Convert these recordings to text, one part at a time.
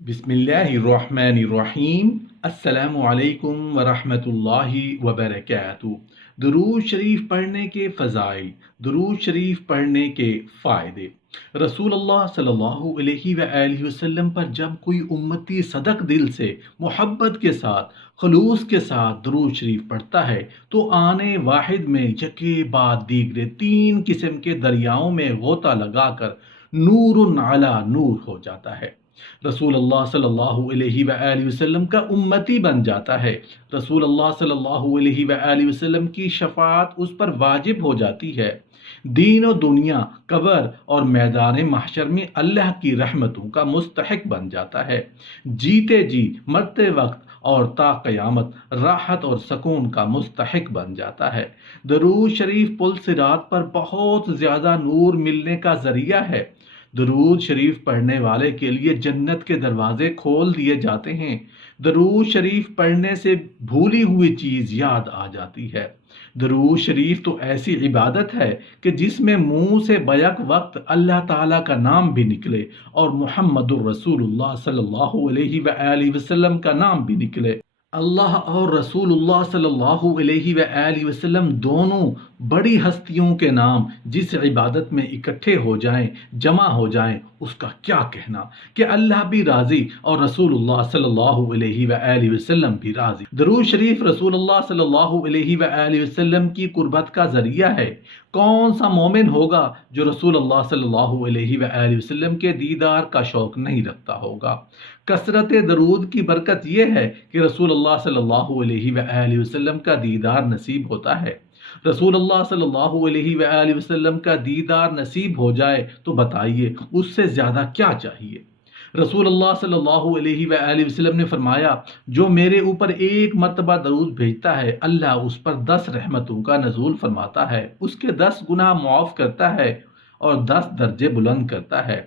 بسم اللہ الرحمن الرحیم۔ السلام علیکم ورحمۃ اللہ وبرکاتہ۔ درود شریف پڑھنے کے فضائل، درود شریف پڑھنے کے فائدے۔ رسول اللہ صلی اللہ علیہ وآلہ وسلم پر جب کوئی امتی صدق دل سے، محبت کے ساتھ، خلوص کے ساتھ درود شریف پڑھتا ہے تو آنے واحد میں یکے بعد دیگرے 3 قسم کے دریاؤں میں غوطہ لگا کر نور علی نور ہو جاتا ہے۔ رسول اللہ صلی اللہ علیہ وآلہ وسلم کا امتی بن جاتا ہے۔ رسول اللہ صلی اللہ علیہ وآلہ وسلم کی شفاعت اس پر واجب ہو جاتی ہے۔ دین و دنیا، قبر اور میدان محشر میں اللہ کی رحمتوں کا مستحق بن جاتا ہے۔ جیتے جی مرتے وقت اور تا قیامت راحت اور سکون کا مستحق بن جاتا ہے۔ درود شریف پل صراط پر بہت زیادہ نور ملنے کا ذریعہ ہے۔ درود شریف پڑھنے والے کے لیے جنت کے دروازے کھول دیے جاتے ہیں۔ درود شریف پڑھنے سے بھولی ہوئی چیز یاد آ جاتی ہے۔ درود شریف تو ایسی عبادت ہے کہ جس میں منہ سے بیک وقت اللہ تعالیٰ کا نام بھی نکلے اور محمد الرسول اللہ صلی اللہ علیہ وآلہ وسلم کا نام بھی نکلے۔ اللہ اور رسول اللہ صلی اللہ علیہ وآلہ وسلم دونوں بڑی ہستیوں کے نام جس عبادت میں اکٹھے ہو جائیں، جمع ہو جائیں، اس کا کیا کہنا کہ اللہ بھی راضی اور رسول اللہ صلی اللہ علیہ وآلہ وسلم بھی راضی۔ درود شریف رسول اللہ صلی اللہ علیہ وآلہ وسلم کی قربت کا ذریعہ ہے۔ کون سا مومن ہوگا جو رسول اللہ صلی اللہ علیہ وآلہ وسلم کے دیدار کا شوق نہیں رکھتا ہوگا؟ کثرت درود کی برکت یہ ہے کہ رسول اللہ صلی اللہ علیہ وآلہ وسلم کا دیدار نصیب ہوتا ہے۔ رسول اللہ صلی اللہ علیہ وآلہ وسلم کا دیدار نصیب ہو جائے تو بتائیے اس سے زیادہ کیا چاہیے؟ رسول اللہ صلی اللہ علیہ وآلہ وسلم نے فرمایا، جو میرے اوپر ایک مرتبہ درود بھیجتا ہے اللہ اس پر 10 رحمتوں کا نزول فرماتا ہے، اس کے 10 گناہ معاف کرتا ہے اور 10 درجے بلند کرتا ہے۔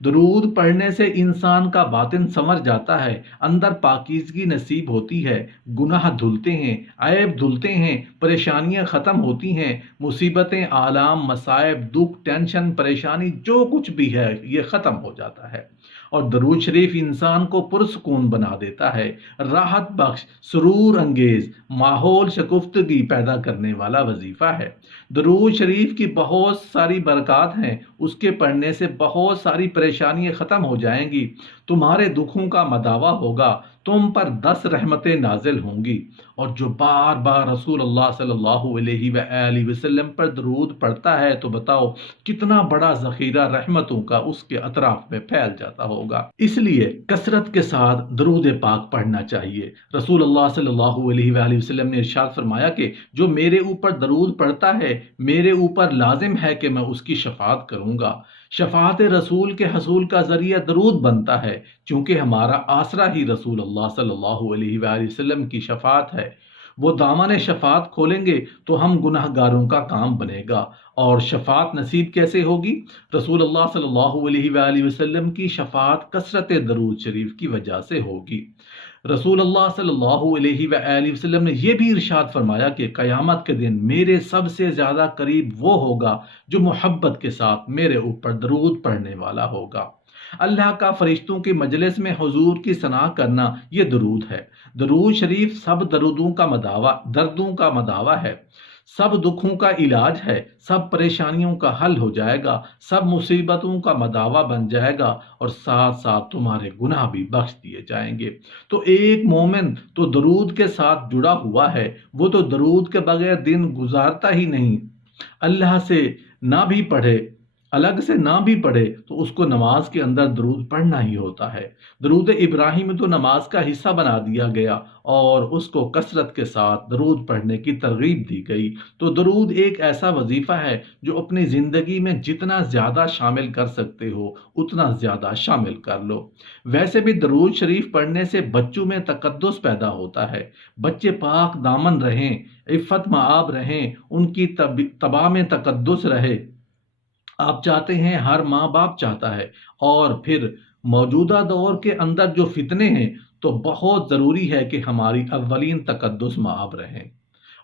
درود پڑھنے سے انسان کا باطن سنور جاتا ہے، اندر پاکیزگی نصیب ہوتی ہے، گناہ دھلتے ہیں، عیب دھلتے ہیں، پریشانیاں ختم ہوتی ہیں، مصیبتیں، آلام، مصائب، دکھ، ٹینشن، پریشانی جو کچھ بھی ہے یہ ختم ہو جاتا ہے۔ اور درود شریف انسان کو پرسکون بنا دیتا ہے، راحت بخش، سرور انگیز ماحول شگفتگی پیدا کرنے والا وظیفہ ہے۔ درود شریف کی بہت ساری برکات ہیں، اس کے پڑھنے سے بہت ساری پریشانیاں ختم ہو جائیں گی، تمہارے دکھوں کا مداوا ہوگا، تم پر 10 رحمتیں نازل ہوں گی۔ اور جو بار بار رسول اللہ صلی اللہ علیہ وآلہ وسلم پر درود پڑھتا ہے تو بتاؤ کتنا بڑا ذخیرہ رحمتوں کا اس کے اطراف میں پھیل جاتا ہوگا۔ اس لیے کثرت کے ساتھ درود پاک پڑھنا چاہیے۔ رسول اللہ صلی اللہ علیہ وآلہ وسلم نے ارشاد فرمایا کہ جو میرے اوپر درود پڑھتا ہے میرے اوپر لازم ہے کہ میں اس کی شفاعت کروں گا۔ شفاعت رسول کے حصول کا ذریعہ درود بنتا ہے، چونکہ ہمارا آسرا ہی رسول اللہ صلی اللہ علیہ وآلہ وسلم کی شفاعت ہے۔ وہ دامن شفاعت کھولیں گے تو ہم گناہ گاروں کا کام بنے گا۔ اور شفاعت نصیب کیسے ہوگی؟ رسول اللہ صلی اللہ علیہ وآلہ وسلم کی شفاعت کثرت درود شریف کی وجہ سے ہوگی۔ رسول اللہ صلی اللہ علیہ وآلہ وسلم نے یہ بھی ارشاد فرمایا کہ قیامت کے دن میرے سب سے زیادہ قریب وہ ہوگا جو محبت کے ساتھ میرے اوپر درود پڑھنے والا ہوگا۔ اللہ کا فرشتوں کے مجلس میں حضور کی ثنا کرنا یہ درود ہے۔ درود شریف سب دردوں کا مداوا ہے، سب دکھوں کا علاج ہے، سب پریشانیوں کا حل ہو جائے گا، سب مصیبتوں کا مداوا بن جائے گا اور ساتھ ساتھ تمہارے گناہ بھی بخش دیے جائیں گے۔ تو ایک مومن تو درود کے ساتھ جڑا ہوا ہے، وہ تو درود کے بغیر دن گزارتا ہی نہیں۔ اللہ سے نہ بھی پڑھے، الگ سے نہ بھی پڑھے تو اس کو نماز کے اندر درود پڑھنا ہی ہوتا ہے۔ درود ابراہیم تو نماز کا حصہ بنا دیا گیا اور اس کو کثرت کے ساتھ درود پڑھنے کی ترغیب دی گئی۔ تو درود ایک ایسا وظیفہ ہے جو اپنی زندگی میں جتنا زیادہ شامل کر سکتے ہو اتنا زیادہ شامل کر لو۔ ویسے بھی درود شریف پڑھنے سے بچوں میں تقدس پیدا ہوتا ہے، بچے پاک دامن رہیں، عفت مآب رہیں، ان کی طبع میں تقدس رہے۔ آپ چاہتے ہیں، ہر ماں باپ چاہتا ہے، اور پھر موجودہ دور کے اندر جو فتنے ہیں تو بہت ضروری ہے کہ ہماری اولین تقدس مآب رہیں۔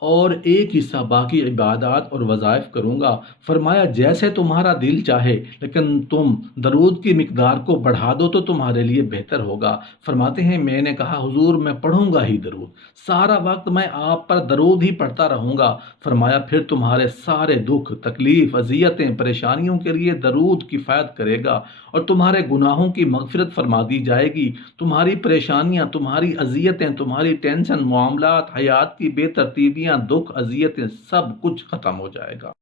اور ایک حصہ باقی عبادات اور وظائف کروں گا۔ فرمایا جیسے تمہارا دل چاہے، لیکن تم درود کی مقدار کو بڑھا دو تو تمہارے لیے بہتر ہوگا۔ فرماتے ہیں میں نے کہا حضور میں پڑھوں گا ہی درود، سارا وقت میں آپ پر درود ہی پڑھتا رہوں گا۔ فرمایا پھر تمہارے سارے دکھ، تکلیف، اذیتیں، پریشانیوں کے لیے درود کفایت کرے گا اور تمہارے گناہوں کی مغفرت فرما دی جائے گی۔ تمہاری پریشانیاں، تمہاری اذیتیں، تمہاری ٹینشن، معاملات، حیات کی بے ترتیبیاں، دکھ، اذیتیں، سب کچھ ختم ہو جائے گا۔